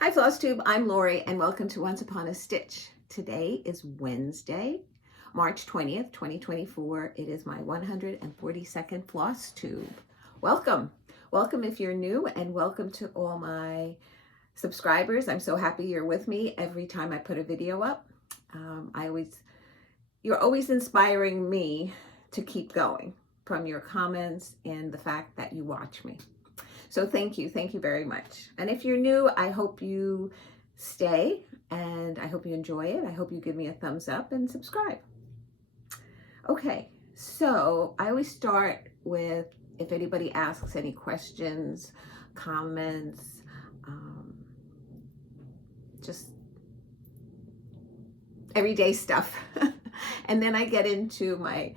Hi Flosstube, I'm Lori and welcome to Once Upon a Stitch. Today is Wednesday, March 20th, 2024. It is my 142nd Flosstube. Welcome. Welcome if you're new and welcome to all my subscribers. I'm so happy you're with me every time I put a video up. You're always inspiring me to keep going from your comments and the fact that you watch me. So thank you very much. And if you're new, I hope you stay and I hope you enjoy it. I hope you give me a thumbs up and subscribe. Okay, so I always start with if anybody asks any questions, comments, just everyday stuff. And then I get into my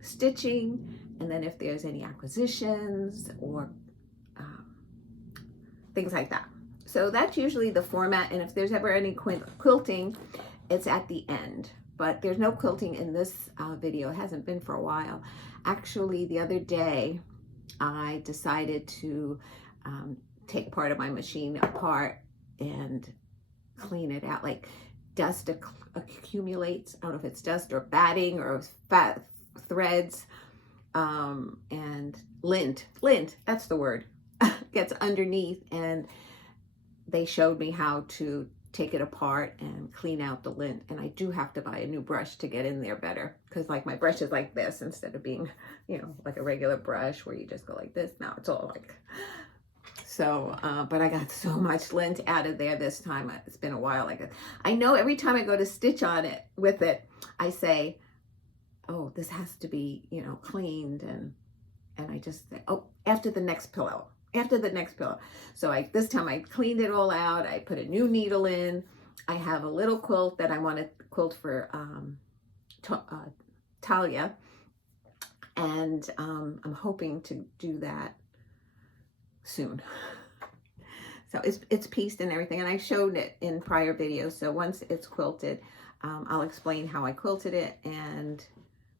stitching, and then if there's any acquisitions or things like that. So that's usually the format, and if there's ever any quilting, it's at the end. But there's no quilting in this video. It hasn't been for a while. Actually, the other day, I decided to take part of my machine apart and clean it out. Like dust accumulates. I don't know if it's dust or batting or fat threads, and lint, that's the word, gets underneath, and they showed me how to take it apart and clean out the lint. And I do have to buy a new brush to get in there better, because like my brush is like this instead of being, you know, like a regular brush where you just go like this. Now it's all like, so, but I got so much lint out of there this time. It's been a while. Like I know every time I go to stitch on it with it, I say, oh, this has to be, you know, cleaned, and I just think, oh, after the next pillow. So this time I cleaned it all out. I put a new needle in. I have a little quilt that I want to quilt for Talia, and I'm hoping to do that soon. So it's pieced and everything, and I showed it in prior videos. So once it's quilted, I'll explain how I quilted it and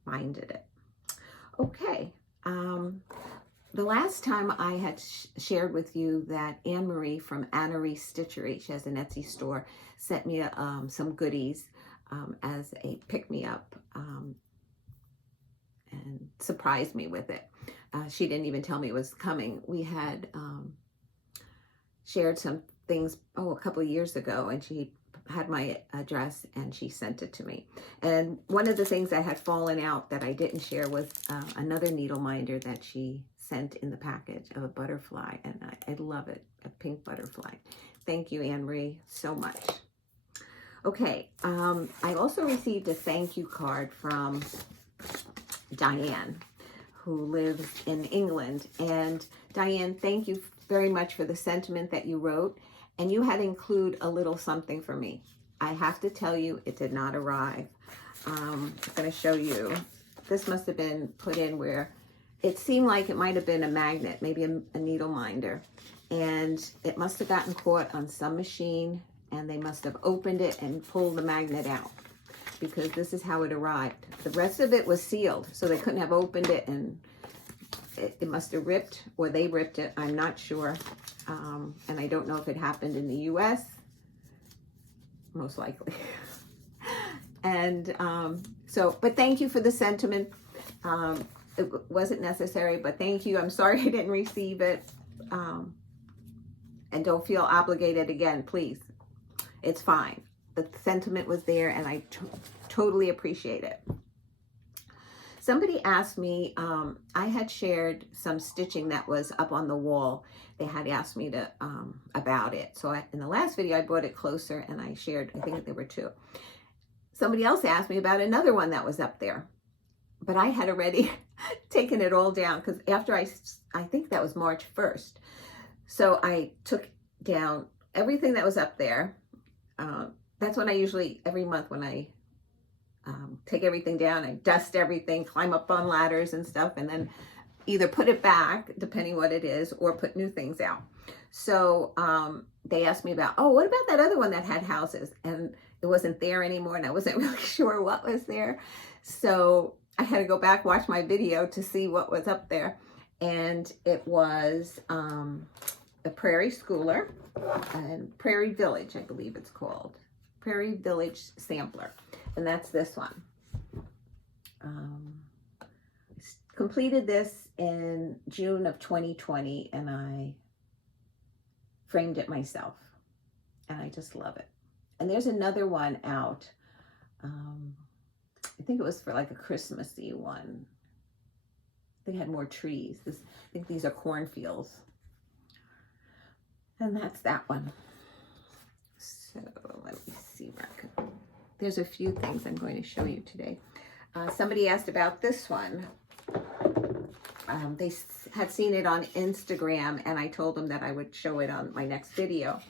minded it. Okay. The last time I had shared with you that AnnMarie from AnnMarie Stitchery, she has an Etsy store, sent me some goodies as a pick-me-up, and surprised me with it. She didn't even tell me it was coming. We had shared some things, a couple of years ago, and she had my address and she sent it to me. And one of the things that had fallen out that I didn't share was another needle minder that she sent in the package of a butterfly, and I love it, a pink butterfly. Thank you, AnnMarie, so much. Okay, I also received a thank you card from Diane, who lives in England. And Diane, thank you very much for the sentiment that you wrote. And you had include a little something for me. I have to tell you, it did not arrive. I'm going to show you. This must have been put in where it seemed like it might have been a magnet, maybe a needle minder. And it must have gotten caught on some machine, and they must have opened it and pulled the magnet out, because this is how it arrived. The rest of it was sealed, so they couldn't have opened it, and it must have ripped, or they ripped it. I'm not sure. And I don't know if it happened in the US, most likely. And but thank you for the sentiment. It wasn't necessary, but thank you. I'm sorry I didn't receive it. And don't feel obligated again, please. It's fine. The sentiment was there, and I totally appreciate it. Somebody asked me, I had shared some stitching that was up on the wall. They had asked me to about it. So in the last video, I brought it closer and I shared, I think there were two. Somebody else asked me about another one that was up there, but I had already taken it all down, because after I think that was March 1st. So I took down everything that was up there. That's when I usually, every month when I take everything down, I dust everything, climb up on ladders and stuff, and then either put it back, depending what it is, or put new things out. So they asked me about, oh, what about that other one that had houses? And it wasn't there anymore, and I wasn't really sure what was there. So I had to go back, watch my video to see what was up there. And it was the Prairie Schooler and Prairie Village, I believe it's called. Prairie Village Sampler. And that's this one. Completed this in June of 2020, and I framed it myself. And I just love it. And there's another one out. I think it was for like a Christmassy one. They had more trees. I think these are cornfields. And that's that one. So let me see. There's a few things I'm going to show you today. Somebody asked about this one. They had seen it on Instagram, and I told them that I would show it on my next video.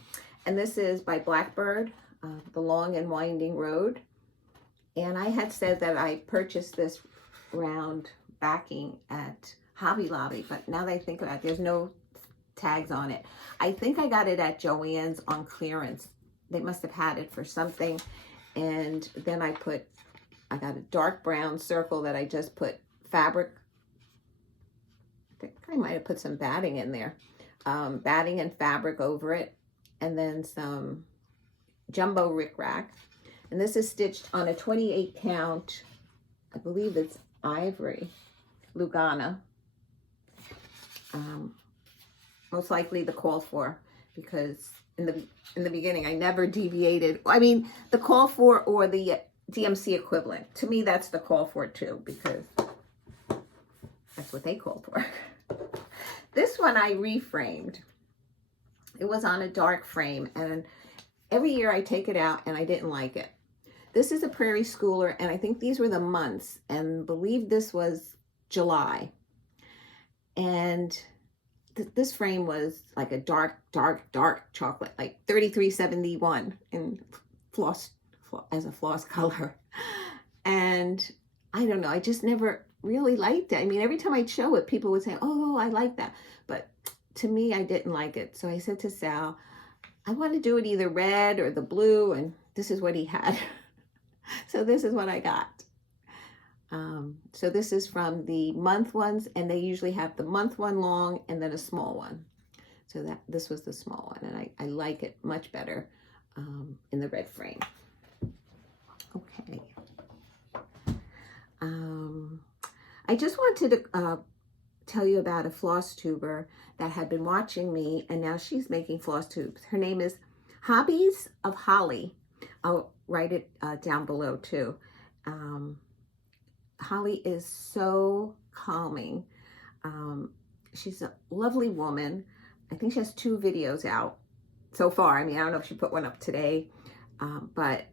And this is by Blackbird, The Long and Winding Road. And I had said that I purchased this round backing at Hobby Lobby, but now that I think about it, there's no tags on it. I think I got it at Joann's on clearance. They must have had it for something. And then I got a dark brown circle that I just put fabric. I think I might have put some batting in there. Batting and fabric over it. And then some jumbo rickrack. And this is stitched on a 28 count, I believe it's ivory, Lugana. Most likely the call for, because in the beginning I never deviated. I mean, the call for or the DMC equivalent. To me, that's the call for too, because that's what they call for. This one I reframed. It was on a dark frame, and every year I take it out and I didn't like it. This is a Prairie Schooler, and I think these were the months, and believe this was July. And this frame was like a dark chocolate, like 3371 in as a floss color. And I don't know, I just never really liked it. I mean, every time I'd show it, people would say, oh, I like that. But to me, I didn't like it. So I said to Sal, I want to do it either red or the blue, and this is what he had. So this is what I got. So this is from the month ones, and they usually have the month one long and then a small one. So this was the small one, and I like it much better in the red frame. Okay. I just wanted to tell you about a Flosstuber that had been watching me, and now she's making floss tubes. Her name is Hobbies of Holly. I'll write it down below too. Holly is so calming. She's a lovely woman. I think she has 2 videos out so far. I mean, I don't know if she put one up today, but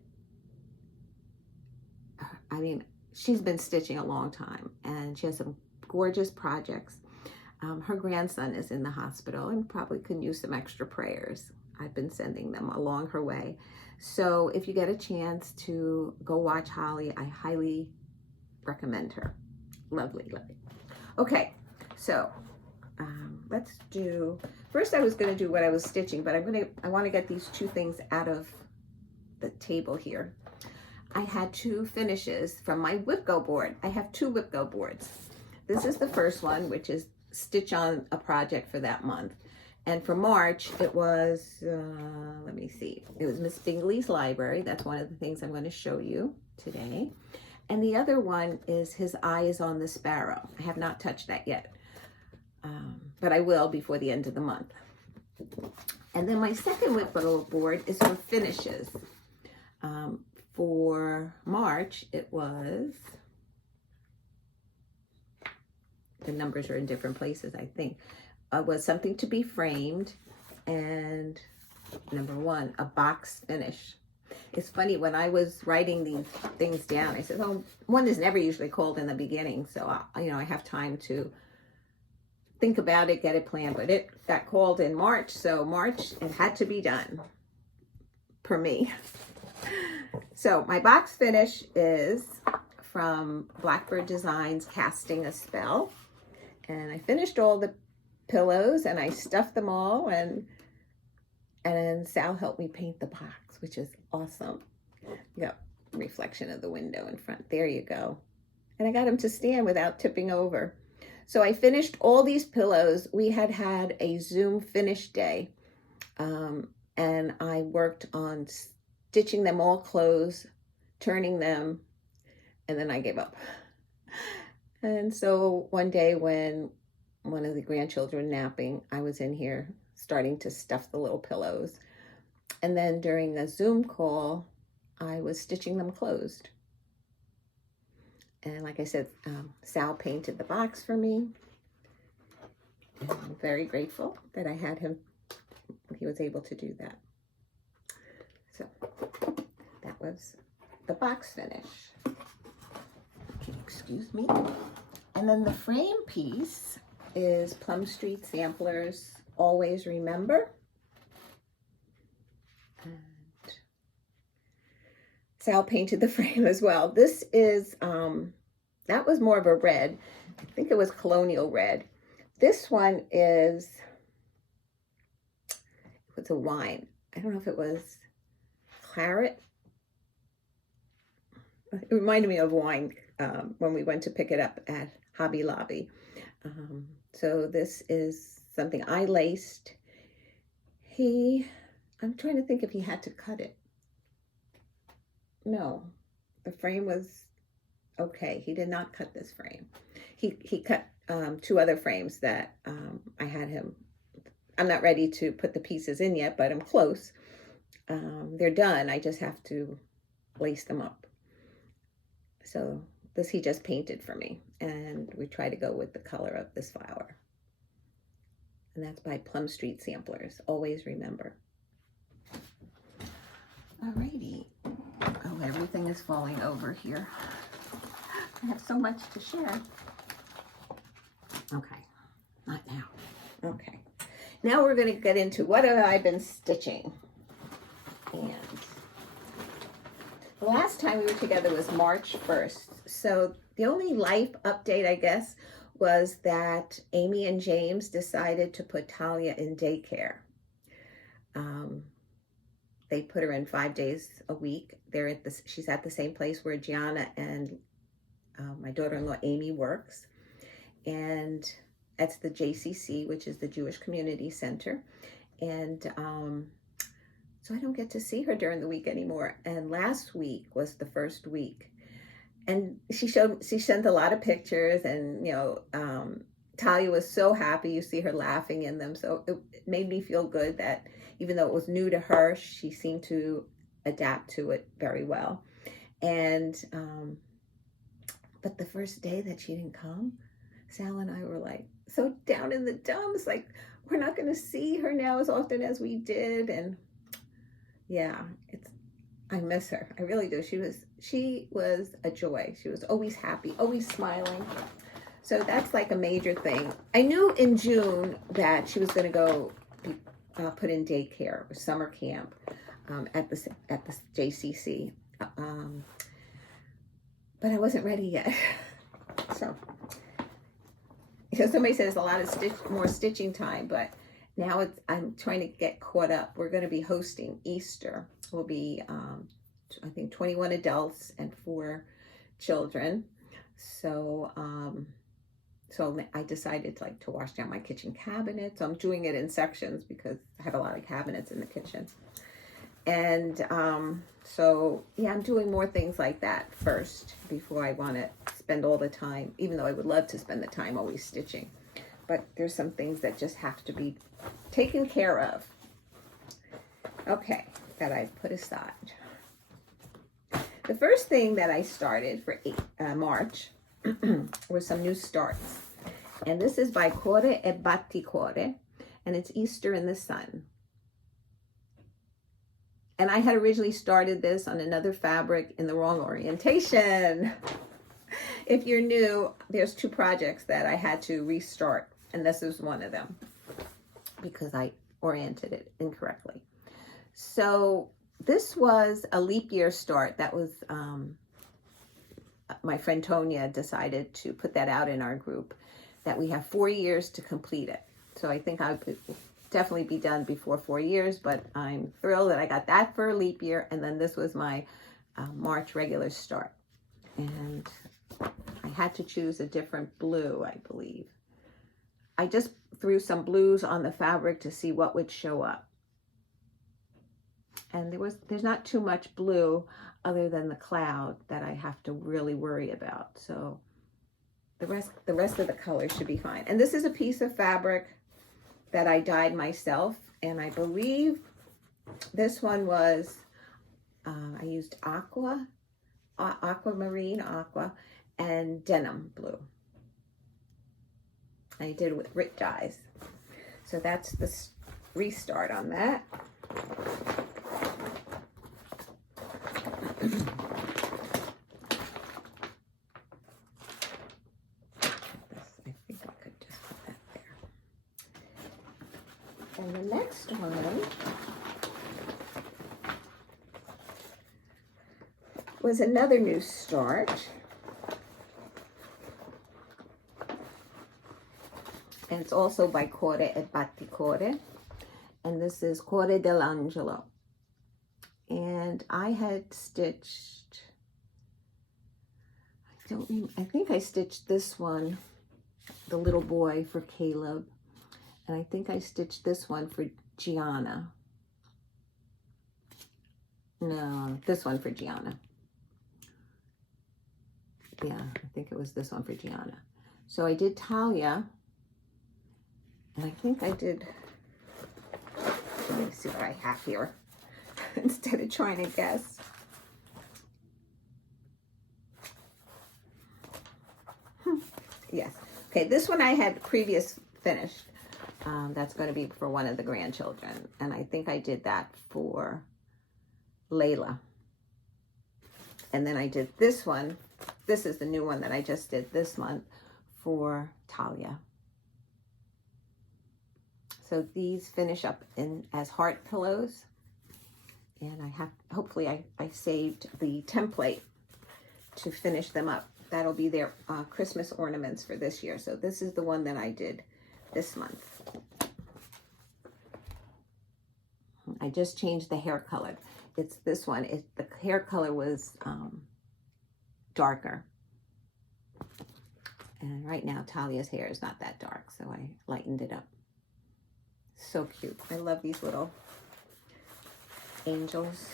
I mean, she's been stitching a long time, and she has some gorgeous projects. Her grandson is in the hospital and probably can use some extra prayers. I've been sending them along her way. So if you get a chance to go watch Holly, I highly recommend her. Lovely, lovely. Okay, so let's do, first I was going to do what I was stitching, but I want to get these 2 things out of the table here. I had 2 finishes from my Whipco board. I have 2 Whipco boards. This is the first one, which is stitch on a project for that month. And for March, it was, let me see, it was Miss Bingley's Library. That's one of the things I'm going to show you today. And the other one is His Eye is on the Sparrow. I have not touched that yet, but I will before the end of the month. And then my second Whipco board is for finishes. For March, it was, the numbers are in different places, I think. Was Something to Be Framed, and number 1, a box finish. It's funny, when I was writing these things down, I said, oh, one is never usually called in the beginning, so I have time to think about it, get it planned, but it got called in March, so March, it had to be done, per me. So my box finish is from Blackbird Designs, Casting a Spell, and I finished all the pillows and I stuffed them all, and then Sal helped me paint the box, which is awesome. You got a reflection of the window in front. There you go. And I got him to stand without tipping over. So I finished all these pillows. We had had a Zoom finish day, and I worked on stitching them all closed, turning them, and then I gave up. And so one day when one of the grandchildren napping, I was in here starting to stuff the little pillows. And then during the Zoom call, I was stitching them closed. And like I said, Sal painted the box for me. And I'm very grateful that I had him, he was able to do that. So that was the box finish. Okay, excuse me. And then the frame piece is Plum Street Samplers, Always Remember. And Sal painted the frame as well. This is, that was more of a red. I think it was colonial red. This one is, it's a wine. I don't know if it was claret. It reminded me of wine when we went to pick it up at Hobby Lobby. So this is something I laced. I'm trying to think if he had to cut it. No, the frame was okay. He did not cut this frame. He cut two other frames that I had him. I'm not ready to put the pieces in yet, but I'm close. They're done. I just have to lace them up. So this he just painted for me, and we try to go with the color of this flower. And that's by Plum Street Samplers, Always Remember. Alrighty. Oh, everything is falling over here. I have so much to share. Okay, not now. Okay. Now we're going to get into what have I been stitching. And the last time we were together was March 1st. So the only life update, I guess, was that Amy and James decided to put Talia in daycare. They put her in 5 days a week. She's at the same place where Gianna and my daughter-in-law Amy works. And that's the JCC, which is the Jewish Community Center. And so I don't get to see her during the week anymore. And last week was the first week. And she sent a lot of pictures, and, Talia was so happy. You see her laughing in them. So it made me feel good that even though it was new to her, she seemed to adapt to it very well. And, but the first day that she didn't come, Sal and I were like so down in the dumps, like we're not going to see her now as often as we did. And yeah, I miss her. I really do. She was a joy. She was always happy, always smiling. So that's like a major thing. I knew in June that she was going to go be put in daycare or summer camp at the JCC, but I wasn't ready yet. So somebody says a lot of more stitching time, but now I'm trying to get caught up. We're going to be hosting Easter. We'll be, I think, 21 adults and 4 children. So, so I decided to wash down my kitchen cabinet. So I'm doing it in sections because I have a lot of cabinets in the kitchen. And so, yeah, I'm doing more things like that first before I want to spend all the time, even though I would love to spend the time always stitching. But there's some things that just have to be taken care of. Okay, that I put aside. The first thing that I started for March were some new starts. And this is by Cuore e Batticuore, and it's Easter in the Sun. And I had originally started this on another fabric in the wrong orientation. If you're new, there's 2 projects that I had to restart, and this is one of them because I oriented it incorrectly. So this was a leap year start. That was my friend Tonya decided to put that out in our group, that we have 4 years to complete it. So I think I'll definitely be done before 4 years, but I'm thrilled that I got that for a leap year. And then this was my March regular start. And I had to choose a different blue, I believe. I just threw some blues on the fabric to see what would show up. And there's not too much blue other than the cloud that I have to really worry about. So the rest of the color should be fine. And this is a piece of fabric that I dyed myself, and I believe this one was I used aquamarine, and denim blue. I did it with Rit dyes. So that's the restart on that. I think I could just put that there. And the next one was another new start. And it's also by Cuore e Batticuore. And this is Cuore dell'Angelo. And I had stitched, I think I stitched this one, the little boy, for Caleb. And I think I stitched this one for Gianna. No, this one for Gianna. Yeah, I think it was this one for Gianna. So I did Talia. And I think I did, let me see what I have here instead of trying to guess. Yes. Okay, this one I had previous finished. That's going to be for one of the grandchildren. And I think I did that for Layla. And then I did this one. This is the new one that I just did this month for Talia. So these finish up as heart pillows. And I have, hopefully I saved the template to finish them up. That'll be their Christmas ornaments for this year. So this is the one that I did this month. I just changed the hair color. It's this one. The hair color was darker. And right now Talia's hair is not that dark, so I lightened it up. So cute. I love these little angels.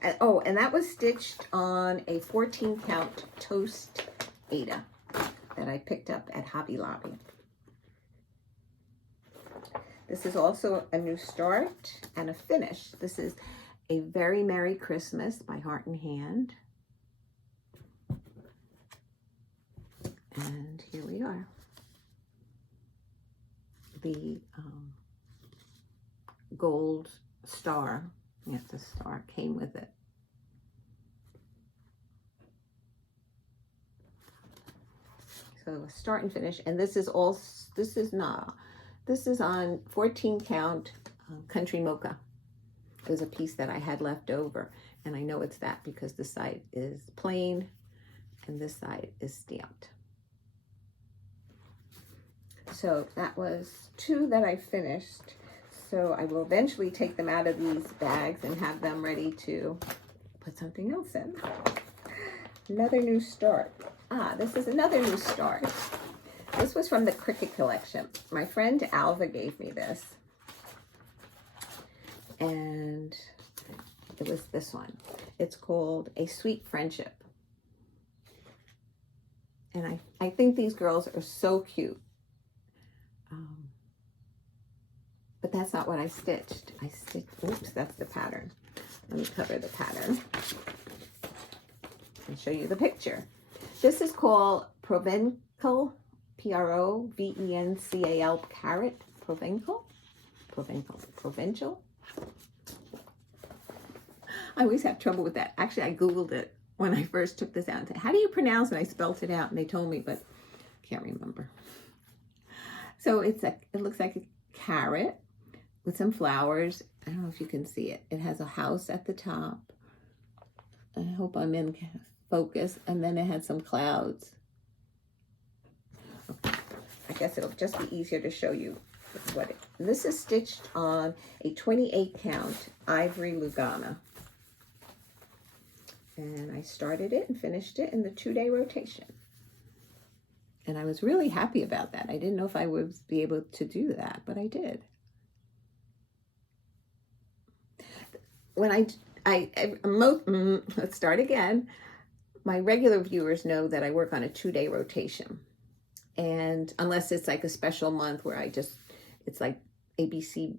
And that was stitched on a 14 count toast Aida that I picked up at Hobby Lobby. This is also a new start and a finish. This is A Very Merry Christmas by Heart and Hand. And here we are. The gold star, yes, the star came with it. So start and finish. And this is on 14 count Country Mocha. It was a piece that I had left over. And I know it's that because this side is plain and this side is stamped. So that was 2 that I finished. So I will eventually take them out of these bags and have them ready to put something else in. Another new start. This is another new start. This was from the Cricket collection. My friend Alva gave me this. And it was this one. It's called A Sweet Friendship. And I think these girls are so cute. But that's not what I stitched. Oops, that's the pattern. Let me cover the pattern and show you the picture. This is called Provencal, Provencal, carrot, Provincial. I always have trouble with that. Actually, I Googled it when I first took this out. And said, how do you pronounce it? I spelt it out and they told me, but I can't remember. So it looks like a carrot with some flowers. I don't know if you can see it. It has a house at the top. I hope I'm in focus. And then it had some clouds. I guess it'll just be easier to show you what it. This is stitched on a 28 count Ivory Lugana. And I started it and finished it in the 2-day rotation. And I was really happy about that. I didn't know if I would be able to do that, but I did. When let's start again. My regular viewers know that I work on a 2-day rotation. And unless it's like a special month where it's like ABC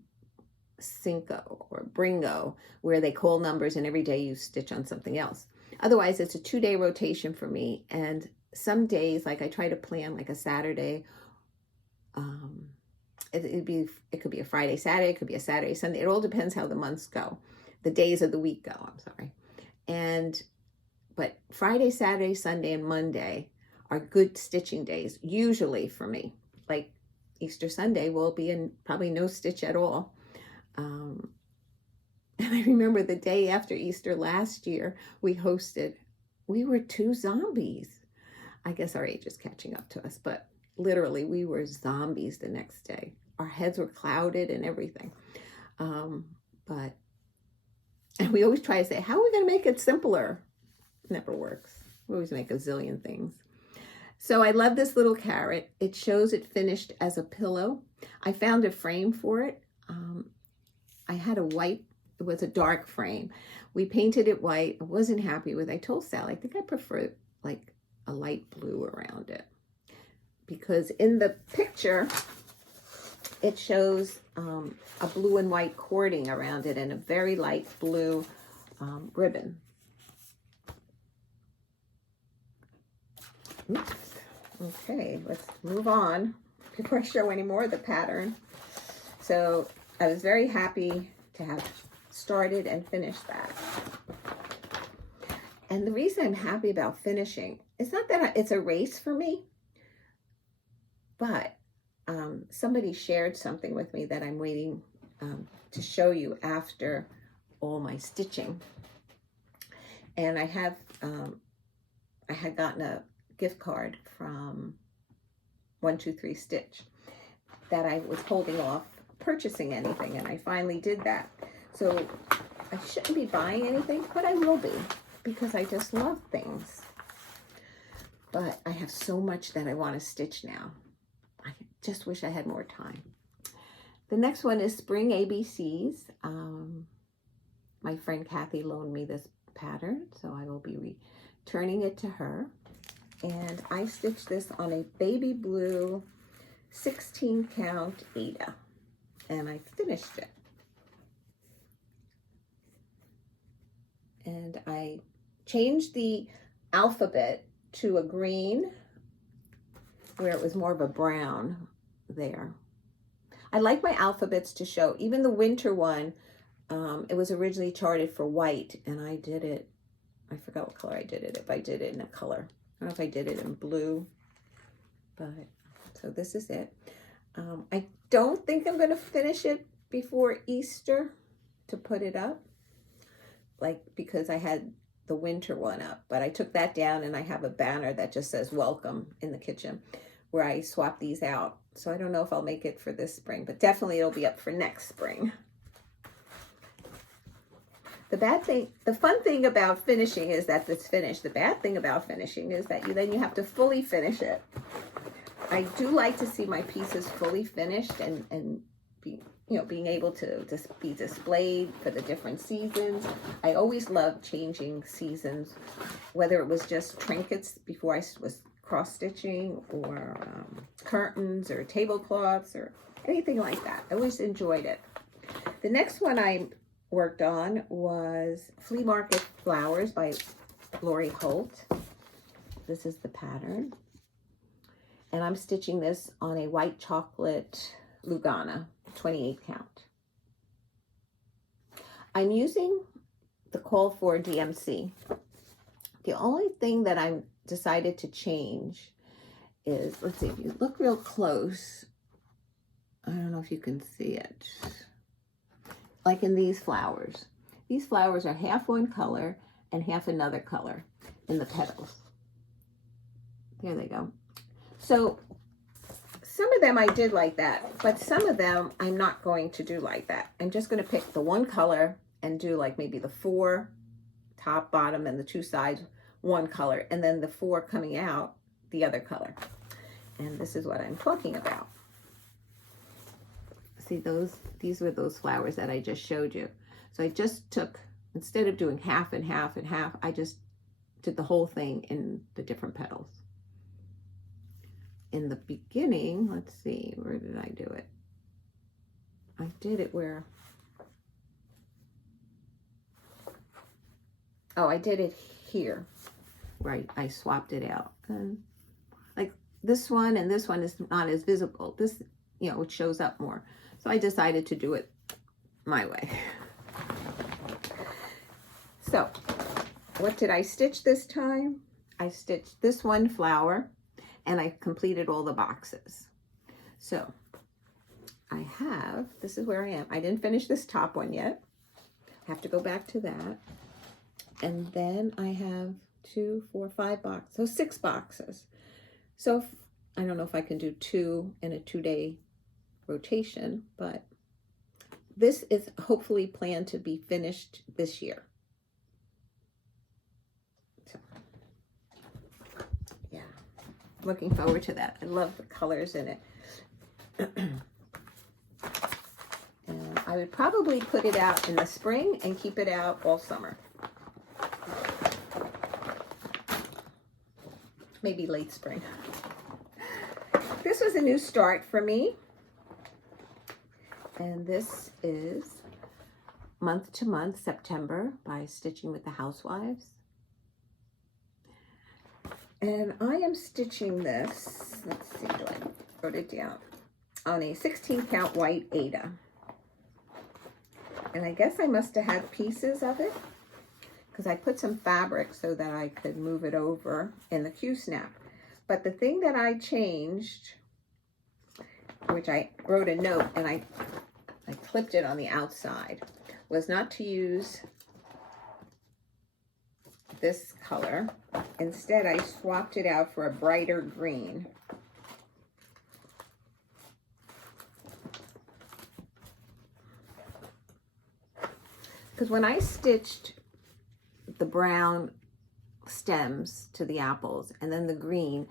Cinco or Bringo, where they call numbers and every day you stitch on something else. Otherwise, it's a 2-day rotation for me. And some days, like I try to plan like a Saturday. It could be a Friday, Saturday. It could be a Saturday, Sunday. It all depends how the months go. The days of the week go, I'm sorry. But Friday, Saturday, Sunday, and Monday are good stitching days, usually for me. Like Easter Sunday will be in probably no stitch at all. And I remember the day after Easter last year, we were 2 zombies. I guess our age is catching up to us, but literally we were zombies the next day. Our heads were clouded and everything. And we always try to say, how are we going to make it simpler? Never works. We always make a zillion things. So I love this little carrot. It shows it finished as a pillow. I found a frame for it. I had it was a dark frame. We painted it white. I wasn't happy with it. I told Sally, I think I prefer like a light blue around it. Because in the picture, it shows a blue and white cording around it and a very light blue ribbon. Oops. Okay, let's move on before I show any more of the pattern. So I was very happy to have started and finished that. And the reason I'm happy about finishing, it's not that it's a race for me, but somebody shared something with me that I'm waiting to show you after all my stitching. And I had gotten a gift card from 123 Stitch that I was holding off purchasing anything, and I finally did that. So I shouldn't be buying anything, but I will be, because I just love things. But I have so much that I want to stitch now. I just wish I had more time. The next one is Spring ABCs. My friend Kathy loaned me this pattern, so I will be returning it to her. And I stitched this on a baby blue 16 count Aida, and I finished it. And I changed the alphabet to a green where it was more of a brown there. I like my alphabets to show, even the winter one, it was originally charted for white, and I did it, I forgot what color I did it, if I did it in a color. I don't know if I did it in blue, but so this is it. I don't think I'm going to finish it before Easter to put it up, like, because I had the winter one up, but I took that down and I have a banner that just says welcome in the kitchen where I swap these out. So I don't know if I'll make it for this spring, but definitely it'll be up for next spring. The fun thing about finishing is that it's finished. The bad thing about finishing is that then you have to fully finish it. I do like to see my pieces fully finished and being able to just be displayed for the different seasons. I always loved changing seasons, whether it was just trinkets before I was cross stitching, or curtains or tablecloths or anything like that. I always enjoyed it. The next one I worked on was Flea Market Flowers by Lori Holt. This is the pattern. And I'm stitching this on a white chocolate Lugana, 28 count. I'm using the call for DMC. The only thing that I'm decided to change is, let's see, if you look real close, I don't know if you can see it. Like in these flowers. These flowers are half one color and half another color in the petals. There they go. So some of them I did like that, but some of them I'm not going to do like that. I'm just going to pick the one color and do like maybe the 4 top, bottom, and the two sides one color, and then the 4 coming out the other color. And this is what I'm talking about. See, these were those flowers that I just showed you. So I just took, instead of doing half and half and half, I just did the whole thing in the different petals. In the beginning, let's see, where did I do it? I did it where, oh, I did it here, where I swapped it out. And like this one and this one is not as visible. This, you know, it shows up more. So I decided to do it my way. So what did I stitch this time? I stitched this one flower and I completed all the boxes. So I have, this is where I am. I didn't finish this top one yet. I have to go back to that. And then I have 2, 4, 5 boxes, so 6 boxes. So I don't know if I can do 2 in a 2-day rotation, but this is hopefully planned to be finished this year. So, yeah, looking forward to that. I love the colors in it. And I would probably put it out in the spring and keep it out all summer. Maybe late spring. This was a new start for me. And this is Month to Month, September, by Stitching with the Housewives. And I am stitching this, let's see, I wrote it down, on a 16 count white Aida. And I guess I must have had pieces of it, because I put some fabric so that I could move it over in the Q-snap. But the thing that I changed, which I wrote a note and I clipped it on the outside, was not to use this color. Instead, I swapped it out for a brighter green. Because when I stitched the brown stems to the apples and then the green,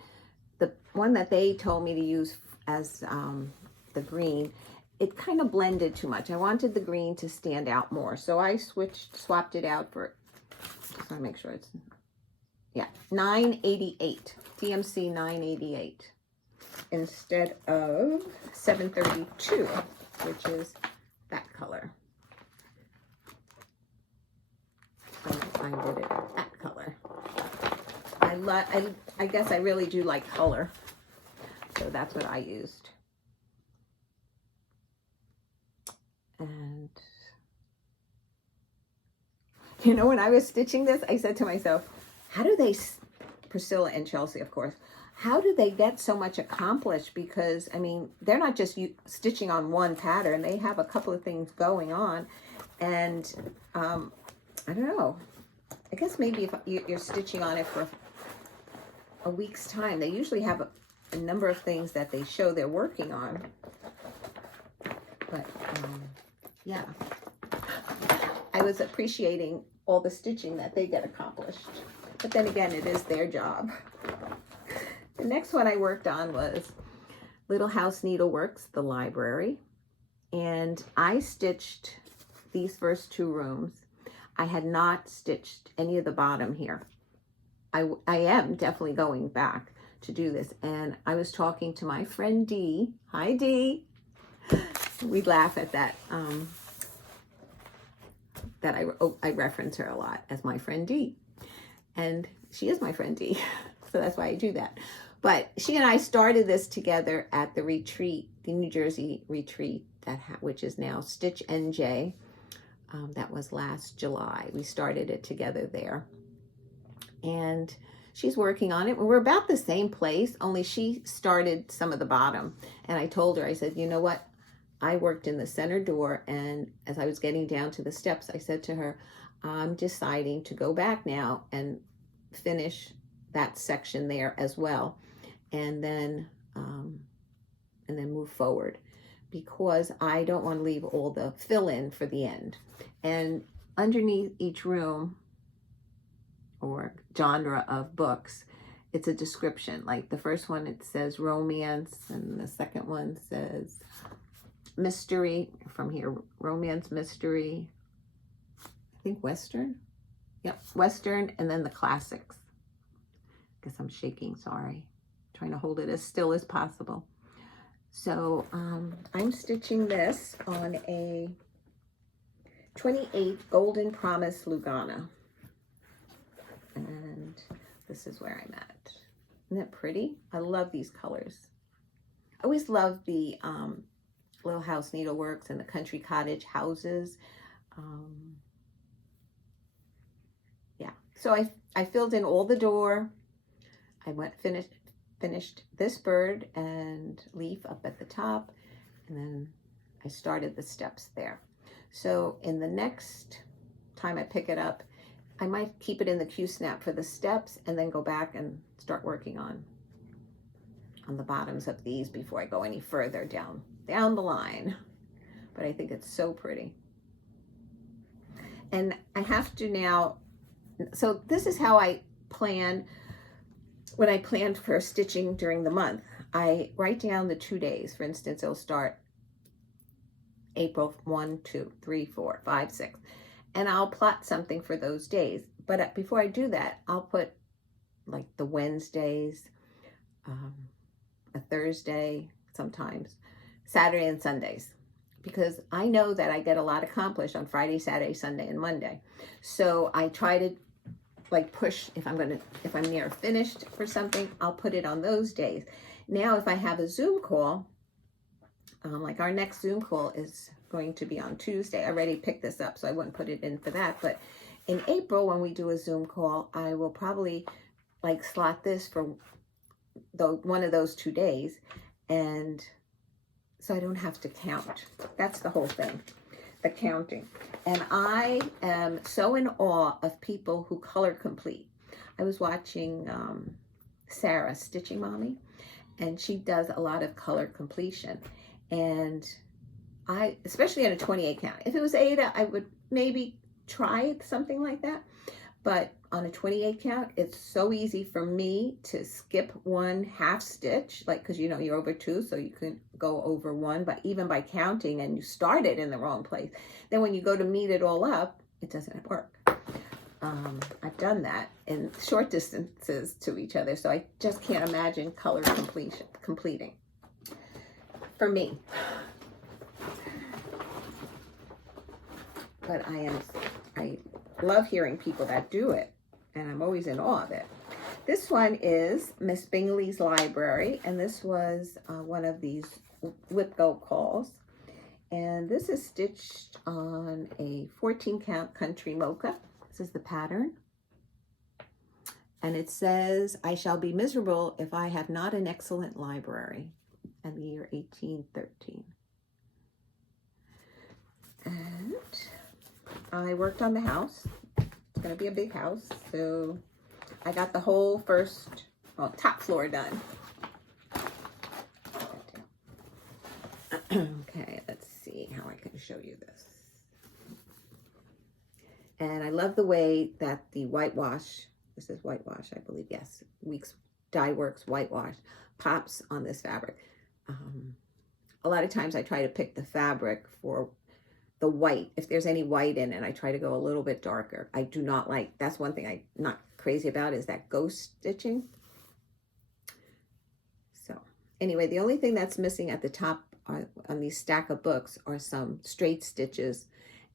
the one that they told me to use as the green, it kind of blended too much. I wanted the green to stand out more. So I swapped it out for, just want to make sure it's, yeah, 988, TMC 988, instead of 732, which is that color. So I did it that color. I guess I really do like color. So that's what I used. And, you know, when I was stitching this, I said to myself, how do they, Priscilla and Chelsea, of course, how do they get so much accomplished? Because, I mean, they're not just stitching on one pattern. They have a couple of things going on. And, I don't know. I guess maybe if you're stitching on it for a week's time, they usually have a number of things that they show they're working on. But, yeah, I was appreciating all the stitching that they get accomplished. But then again, it is their job. The next one I worked on was Little House Needleworks, the library. And I stitched these first 2 rooms. I had not stitched any of the bottom here. I am definitely going back to do this. And I was talking to my friend Dee. Hi, Dee. We laugh at that. That I reference her a lot as my friend Dee. And she is my friend Dee. So that's why I do that. But she and I started this together at the retreat, the New Jersey retreat, which is now Stitch NJ. That was last July. We started it together there. And she's working on it. We're about the same place, only she started some of the bottom. And I told her, I said, you know what? I worked in the center door, and as I was getting down to the steps, I said to her, I'm deciding to go back now and finish that section there as well, and then move forward, because I don't want to leave all the fill in for the end. And underneath each room, or genre of books, it's a description. Like the first one, it says romance, and the second one says mystery. From here, romance, mystery, I think Western. Yep, Western, and then the classics. I guess I'm shaking, sorry. Trying to hold it as still as possible. So I'm stitching this on a 28 Golden Promise Lugana. And this is where I'm at. Isn't that pretty? I love these colors. I always love the Little House Needleworks and the Country Cottage houses. Yeah, so I filled in all the door. I finished this bird and leaf up at the top, and then I started the steps there. So in the next time I pick it up, I might keep it in the Q-snap for the steps and then go back and start working on the bottoms of these before I go any further down the line. But I think it's so pretty. And I have to now, so this is how I plan. When I planned for stitching during the month, I write down the 2 days. For instance, it'll start April 1, 2, 3, 4, 5, 6. And I'll plot something for those days. But before I do that, I'll put like the Wednesdays, a Thursday, sometimes Saturday and Sundays. Because I know that I get a lot accomplished on Friday, Saturday, Sunday, and Monday. So I try to like push, if I'm near finished for something, I'll put it on those days. Now, if I have a Zoom call, like our next Zoom call is going to be on Tuesday. I already picked this up, so I wouldn't put it in for that. But in April, when we do a Zoom call, I will probably like slot this for one of those 2 days. And so I don't have to count. That's the whole thing, the counting. And I am so in awe of people who color complete. I was watching Sarah, Stitching Mommy, and she does a lot of color completion. And especially on a 28 count. If it was Ada, I would maybe try something like that. But on a 28 count, it's so easy for me to skip one half stitch, like, because you know you're over 2, so you can go over 1, but even by counting and you start it in the wrong place. Then when you go to meet it all up, it doesn't work. I've done that in short distances to each other, so I just can't imagine color completing for me. But I love hearing people that do it, and I'm always in awe of it. This one is Miss Bingley's Library, and this was one of these whip-go calls. And this is stitched on a 14 count country mocha. This is the pattern. And it says, I shall be miserable if I have not an excellent library. And the year 1813. And I worked on the house. It's going to be a big house. So I got the whole top floor done. Okay, let's see how I can show you this. And I love the way that the whitewash, this is whitewash, I believe, yes, Weeks Dye Works whitewash, pops on this fabric. A lot of times I try to pick the fabric for the white. If there's any white in it, I try to go a little bit darker. I do not like, that's one thing I'm not crazy about, is that ghost stitching. So anyway, the only thing that's missing at the top on these stack of books are some straight stitches.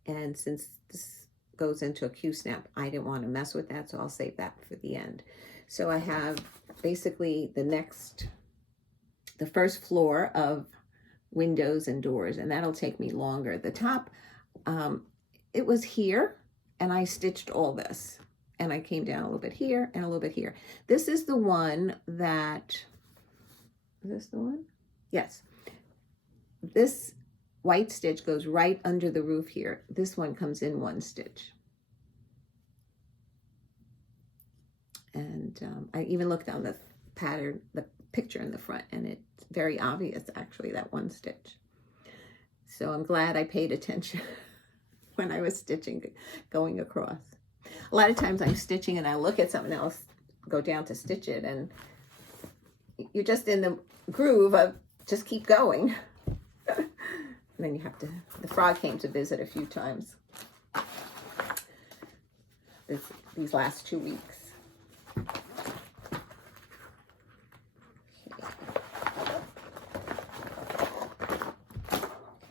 And since this goes into a Q-snap, I didn't want to mess with that, so I'll save that for the end. So I have basically the first floor of windows and doors, and that'll take me longer. The top, it was here, and I stitched all this, and I came down a little bit here and a little bit here. This is the one that, is this the one? Yes. This white stitch goes right under the roof here. This one comes in one stitch. And I even looked on the pattern, the picture in the front, and it's very obvious, actually, that one stitch. So I'm glad I paid attention when I was stitching, going across. A lot of times I'm stitching and I look at something else, go down to stitch it, and you're just in the groove of just keep going. And then you have to, the frog came to visit a few times these last 2 weeks.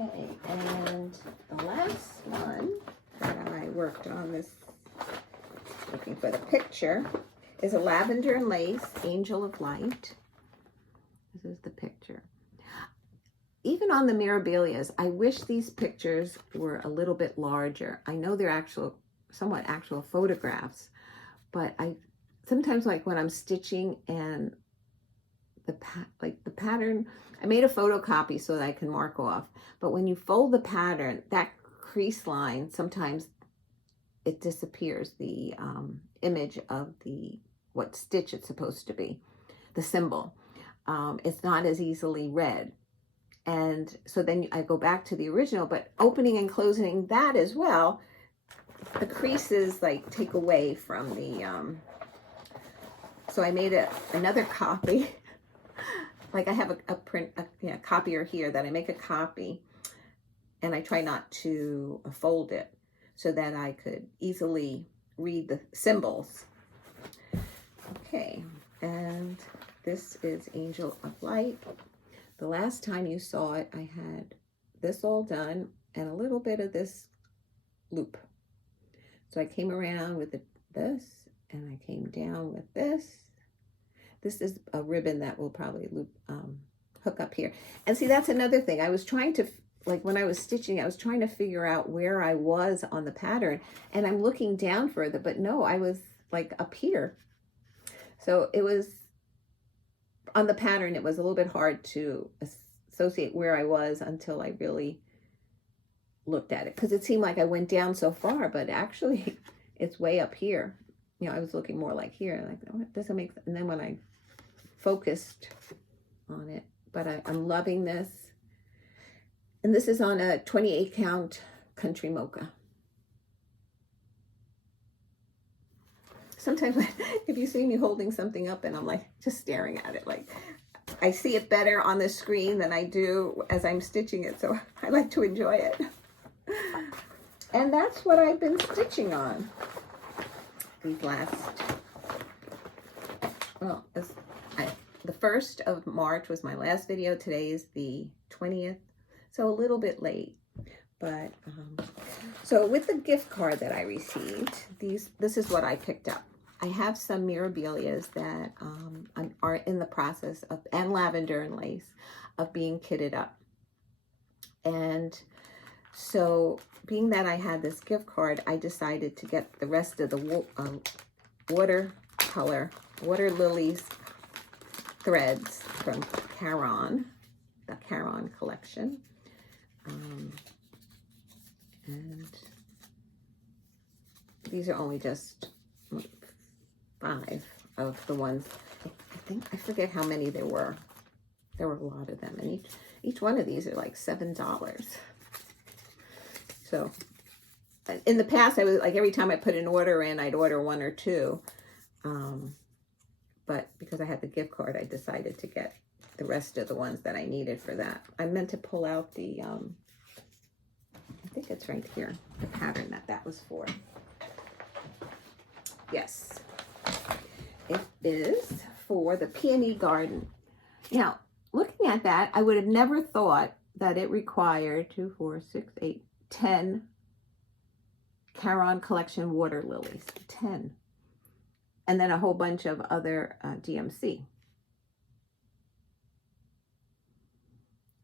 Okay, and the last one that I worked on this, looking for the picture, is a lavender and lace angel of light. This is the picture. Even on the Mirabilias, I wish these pictures were a little bit larger. I know they're somewhat actual photographs, but I sometimes, like when I'm stitching and the pattern, I made a photocopy so that I can mark off. But when you fold the pattern, that crease line, sometimes it disappears, the image of what stitch it's supposed to be, the symbol. It's not as easily read. And so then I go back to the original, but opening and closing that as well, the creases like take away from the, so I made another copy. Like I have a copier here that I make a copy, and I try not to fold it so that I could easily read the symbols. Okay, and this is Angel of Light. The last time you saw it, I had this all done and a little bit of this loop. So I came around with this, and I came down with this. This is a ribbon that will probably hook up here. And see, that's another thing. I was trying to, like when I was stitching, I was trying to figure out where I was on the pattern, and I'm looking down further, but no, I was like up here. So it was, on the pattern, it was a little bit hard to associate where I was until I really looked at it, because it seemed like I went down so far, but actually it's way up here. You know, I was looking more like here, and like, oh, it doesn't make sense. And then when I focused on it, but I'm loving this. And this is on a 28 count country mocha. Sometimes if you see me holding something up and I'm like just staring at it, like I see it better on the screen than I do as I'm stitching it. So I like to enjoy it. And that's what I've been stitching on these last, well, the 1st of March was my last video. Today is the 20th, so a little bit late. But so with the gift card that I received, this is what I picked up. I have some Mirabilias that are in the process of, and lavender and lace, of being kitted up. And so being that I had this gift card, I decided to get the rest of the water lilies threads from Caron, the Caron collection. And these are only just 5 of the ones. I forget how many there were. There were a lot of them, and each one of these are like $7. So in the past, I was like, every time I put an order in, I'd order 1 or 2. But because I had the gift card, I decided to get the rest of the ones that I needed for that. I meant to pull out the, I think it's right here, the pattern that was for. Yes, it is for the Peony Garden. Now, looking at that, I would have never thought that it required 2, 4, 6, 8, 10 Caron collection water lilies. 10. And then a whole bunch of other DMC.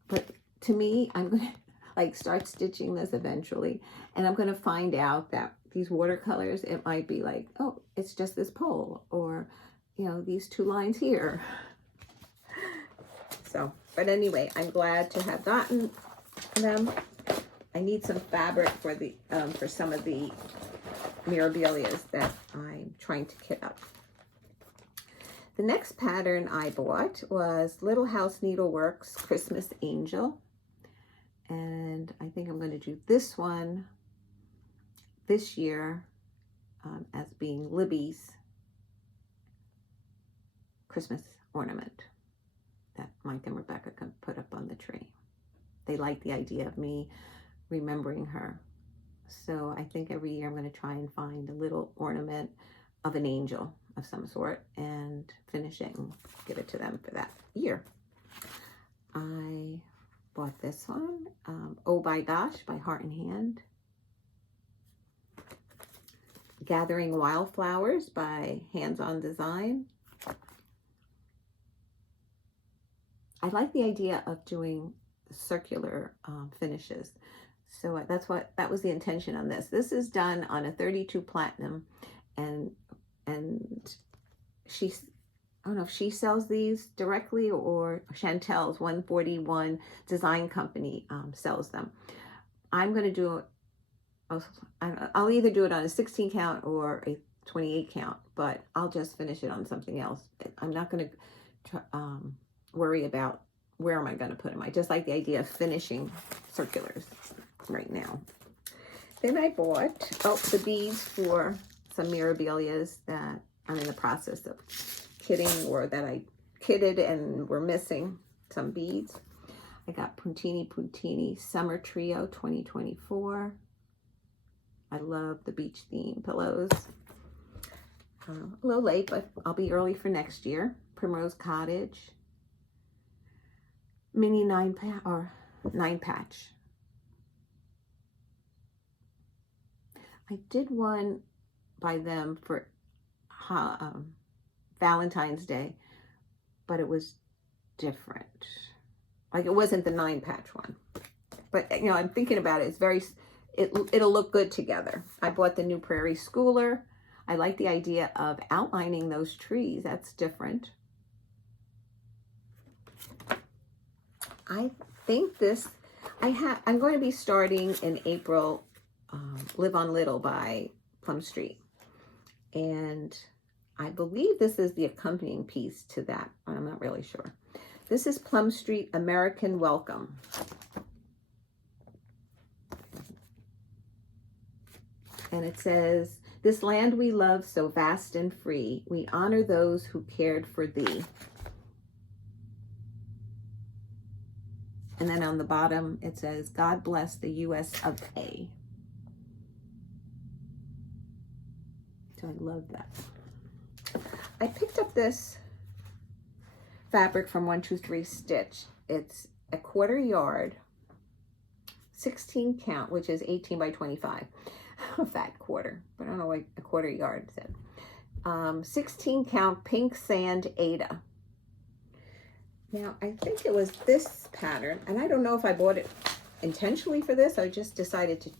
But to me, I'm going to like start stitching this eventually, and I'm going to find out that these watercolors, it might be like, oh, it's just this pole, or, you know, these 2 lines here. So, but anyway, I'm glad to have gotten them. I need some fabric for the for some of the Mirabilias that I'm trying to kit up. The next pattern I bought was Little House Needleworks Christmas Angel. And I think I'm going to do this one this year as being Libby's Christmas ornament that Mike and Rebecca can put up on the tree. They like the idea of me remembering her. So I think every year I'm going to try and find a little ornament of an angel of some sort and finish it and give it to them for that year. I bought this one, Oh My Gosh by Heart and Hand. Gathering Wildflowers by Hands On Design. I like the idea of doing circular finishes. So that was the intention on this. This is done on a 32 platinum, and she's, I don't know if she sells these directly or Chantel's 141 design company sells them. I'm going to do, I'll either do it on a 16 count or a 28 count, but I'll just finish it on something else. I'm not going to worry about where am I going to put them. I just like the idea of finishing circulars right now. Then I bought the beads for some mirabilias that I'm in the process of kitting, or that I kitted and were missing some beads. I got Puntini Summer Trio 2024. I love the beach theme pillows. A little late, but I'll be early for next year. Primrose Cottage. Mini 9-patch. I did one by them for Valentine's Day, but it was different. Like, it wasn't the 9-patch one. But, you know, I'm thinking about it. It's it'll look good together. I bought the new Prairie Schooler. I like the idea of outlining those trees. That's different. I think I'm going to be starting in April, Live on Little by Plum Street. And I believe this is the accompanying piece to that. I'm not really sure. This is Plum Street American Welcome. And it says, "This land we love so vast and free, we honor those who cared for thee." And then on the bottom, it says, "God bless the US of A." So I love that. I picked up this fabric from 123 Stitch. It's a 1/4 yard, 16 count, which is 18 by 25. A fat quarter, but I don't know what a 1/4 yard said. 16 count pink sand Ada. Now, I think it was this pattern, and I don't know if I bought it intentionally for this. I just decided to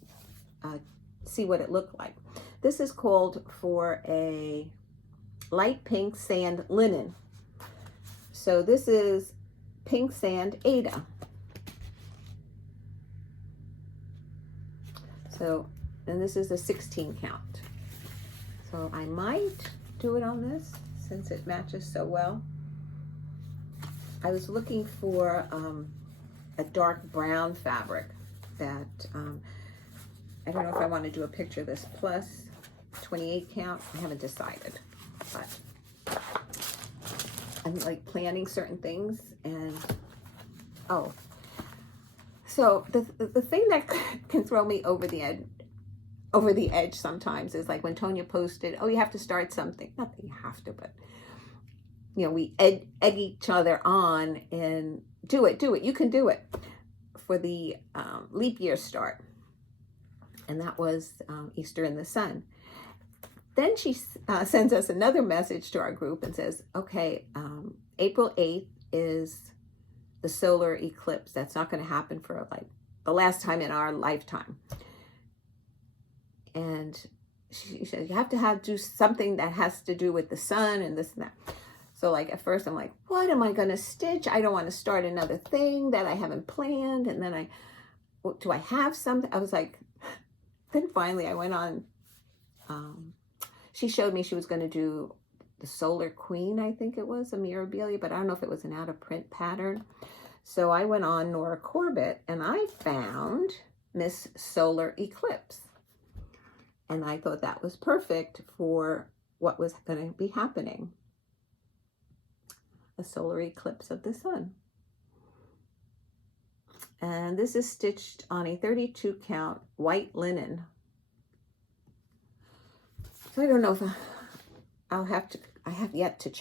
see what it looked like. This is called for a light pink sand linen. So this is pink sand Ada. So, and this is a 16 count. So I might do it on this since it matches so well. I was looking for a dark brown fabric that, I don't know if I want to do a picture of this plus 28 count. I haven't decided, but I'm like planning certain things. And so the thing that can throw me over the edge sometimes is like when Tonya posted, "Oh, you have to start something." Not that you have to, but you know, we egg each other on and do it. You can do it for the leap year start. And that was Easter in the Sun. Then she sends us another message to our group and says, okay, April 8th is the solar eclipse. That's not going to happen for like the last time in our lifetime. And she says, you have to do something that has to do with the sun and this and that. So like at first I'm like, what am I going to stitch? I don't want to start another thing that I haven't planned. And then do I have something? I was like, then finally I went on. She showed me she was going to do the Solar Queen, I think it was, a Mirabilia, but I don't know if it was an out of print pattern. So I went on Nora Corbett and I found Miss Solar Eclipse. And I thought that was perfect for what was going to be happening. A solar eclipse of the sun. And this is stitched on a 32 count white linen. So I don't know if I have yet to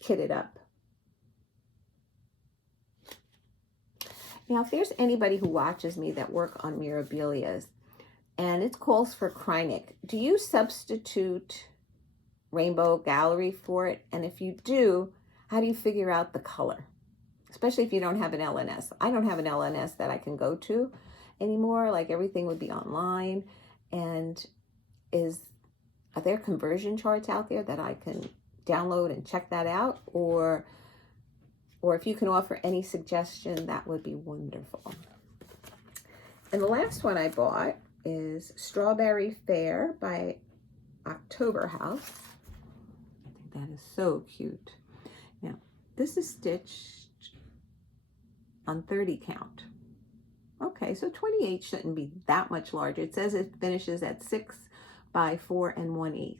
kit it up. Now, if there's anybody who watches me that work on mirabilias, and it calls for Kreinik, do you substitute Rainbow Gallery for it? And if you do, how do you figure out the color? Especially if you don't have an LNS. I don't have an LNS that I can go to anymore. Like, everything would be online. And are there conversion charts out there that I can download and check that out? Or if you can offer any suggestion, that would be wonderful. And the last one I bought is Strawberry Fair by October House. I think that is so cute. Now, this is stitched on 30 count. Okay, so 28 shouldn't be that much larger. It says it finishes at 6 by 4 1/8.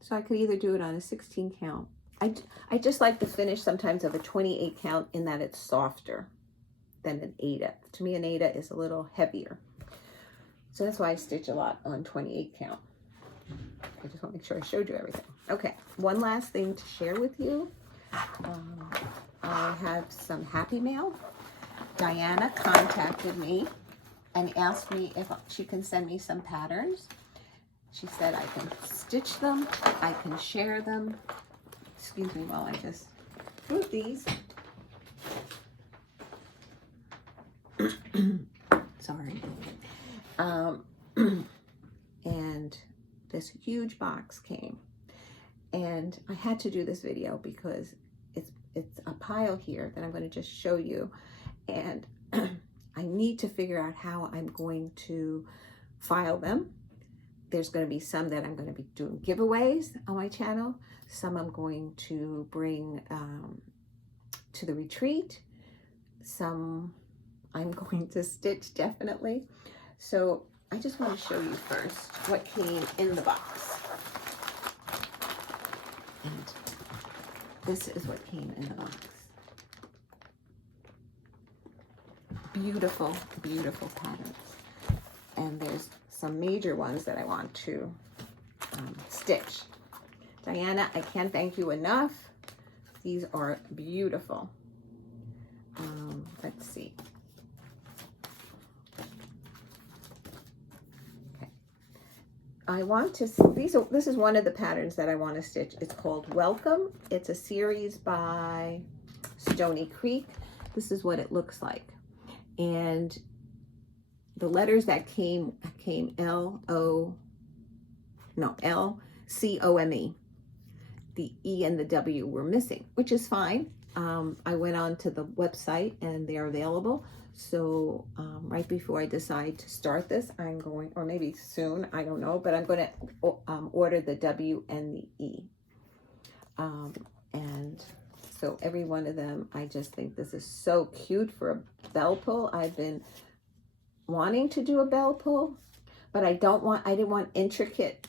So I could either do it on a 16 count. I just like the finish sometimes of a 28 count in that it's softer than an Aida. To me, an Aida is a little heavier. So that's why I stitch a lot on 28 count. I just want to make sure I showed you everything. Okay, one last thing to share with you. I have some happy mail. Diana contacted me and asked me if she can send me some patterns. She said I can stitch them, I can share them. Excuse me while I just fruit these. Sorry. And this huge box came. And I had to do this video because it's a pile here that I'm going to just show you. And I need to figure out how I'm going to file them. There's going to be some that I'm going to be doing giveaways on my channel. Some I'm going to bring to the retreat. Some I'm going to stitch, definitely. So I just want to show you first what came in the box. And this is what came in the box. Beautiful, beautiful patterns. And there's some major ones that I want to stitch. Diana, I can't thank you enough. These are beautiful. Let's see. Okay. I want to, this is one of the patterns that I want to stitch. It's called Welcome. It's a series by Stony Creek. This is what it looks like. And the letters that came L-C-O-M-E. The E and the W were missing, which is fine. I went on to the website and they're available. So right before I decide to start this, I'm going, or maybe soon, I don't know, but I'm going to order the W and the E. And so every one of them, I just think this is so cute for a bell pull. I've been wanting to do a bell pull, but I didn't want intricate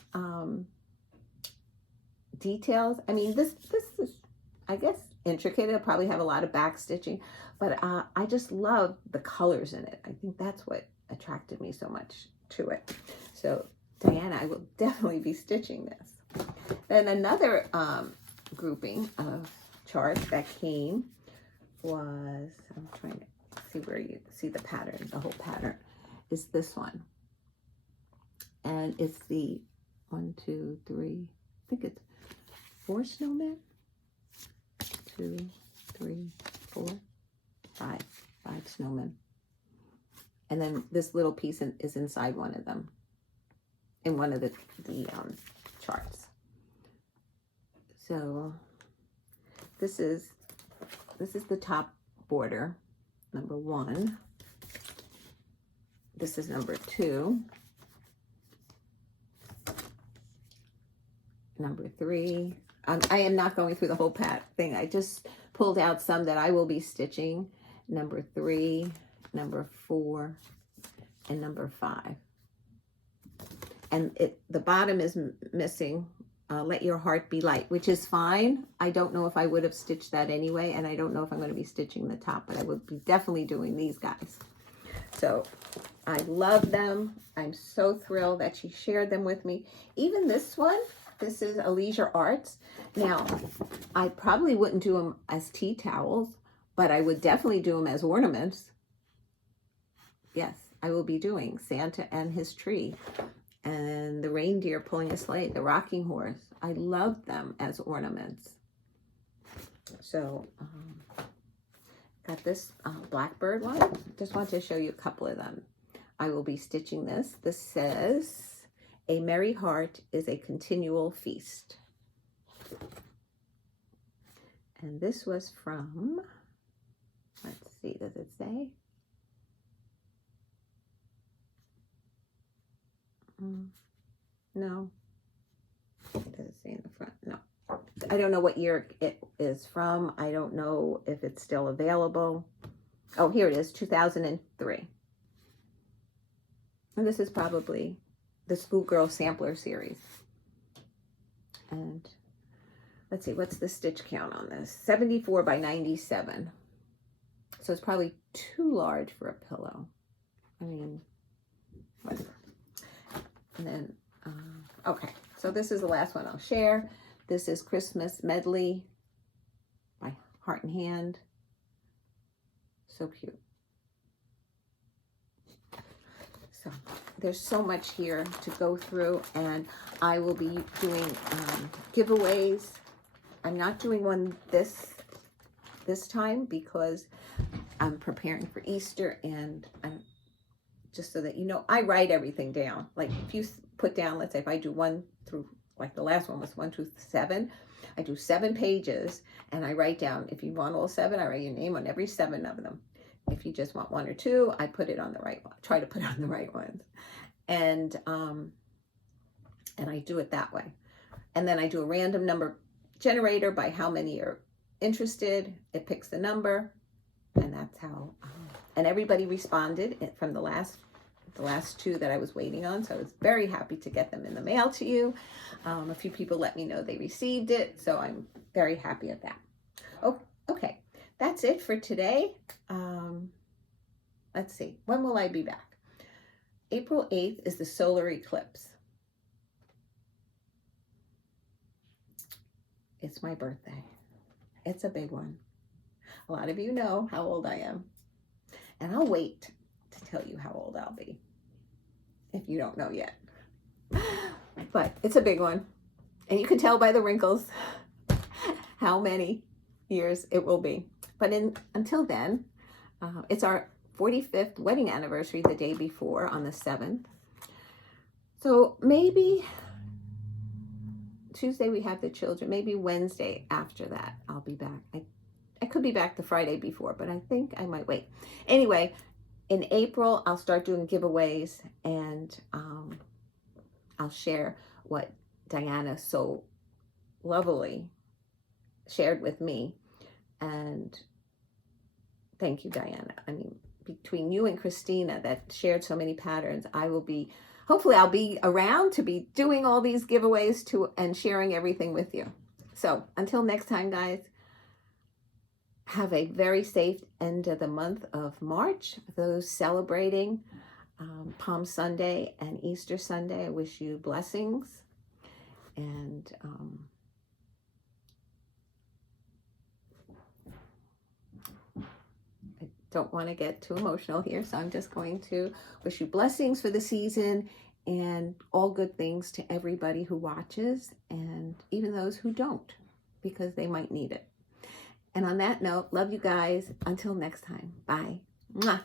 details. I mean, this is, I guess, intricate. It'll probably have a lot of back stitching, but I just love the colors in it. I think that's what attracted me so much to it. So Diana, I will definitely be stitching this. Then another grouping of charts that came was, I'm trying to see where you see the pattern, the whole pattern, is this one. And it's the 1, 2, 3, I think it's 4 snowmen. 2, 3, 4, 5 snowmen. And then this little piece is inside one of them, in one of the charts. So this is the top border, number 1. This is number 2. Number 3. I am not going through the whole thing. I just pulled out some that I will be stitching. Number 3 number 4, and number 5. And the bottom is missing, let your heart be light, which is fine. I don't know if I would have stitched that anyway, and I don't know if I'm going to be stitching the top, but I would be definitely doing these guys. So I love them. I'm so thrilled that she shared them with me. Even this one, this is Alesia Arts. Now, I probably wouldn't do them as tea towels, but I would definitely do them as ornaments. Yes, I will be doing Santa and his tree, and the reindeer pulling a sleigh, the rocking horse. I love them as ornaments. So, got this blackbird one. Just want to show you a couple of them. I will be stitching this. This says, "A merry heart is a continual feast." And this was from, let's see, does it say? No. Does it say in the front? No. I don't know what year it is from. I don't know if it's still available. Oh, here it is, 2003. And this is probably the Schoolgirl Sampler Series. And let's see, what's the stitch count on this? 74 by 97. So it's probably too large for a pillow. I mean, whatever. And then, okay, so this is the last one I'll share. This is Christmas Medley by Heart and Hand. So cute. So there's so much here to go through, and I will be doing giveaways. I'm not doing one this time because I'm preparing for Easter, and I'm just so that you know, I write everything down. Like if you put down, let's say if I do 1 through, like the last one was 1 through 7, I do 7 pages, and I write down, if you want all 7, I write your name on every 7 of them. If you just want 1 or 2, I put it on the right one, try to put on the right ones. And I do it that way. And then I do a random number generator by how many are interested. It picks the number, and that's how, and everybody responded from the last 2 that I was waiting on. So I was very happy to get them in the mail to you. A few people let me know they received it, so I'm very happy at that. Oh, okay, that's it for today. Let's see, when will I be back? April 8th is the solar eclipse. It's my birthday. It's a big one. A lot of you know how old I am. And I'll wait to tell you how old I'll be, if you don't know yet. But it's a big one. And you can tell by the wrinkles how many years it will be. But until then, it's our 45th wedding anniversary the day before, on the 7th. So maybe Tuesday we have the children. Maybe Wednesday after that I'll be back. I could be back the Friday before, but I think I might wait. Anyway, in April, I'll start doing giveaways, and I'll share what Diana so lovely shared with me. And thank you, Diana. I mean, between you and Christina that shared so many patterns, hopefully I'll be around to be doing all these giveaways and sharing everything with you. So until next time, guys, have a very safe end of the month of March. Those celebrating Palm Sunday and Easter Sunday, I wish you blessings. And I don't want to get too emotional here, so I'm just going to wish you blessings for the season and all good things to everybody who watches, and even those who don't, because they might need it. And on that note, love you guys. Until next time. Bye. Mwah.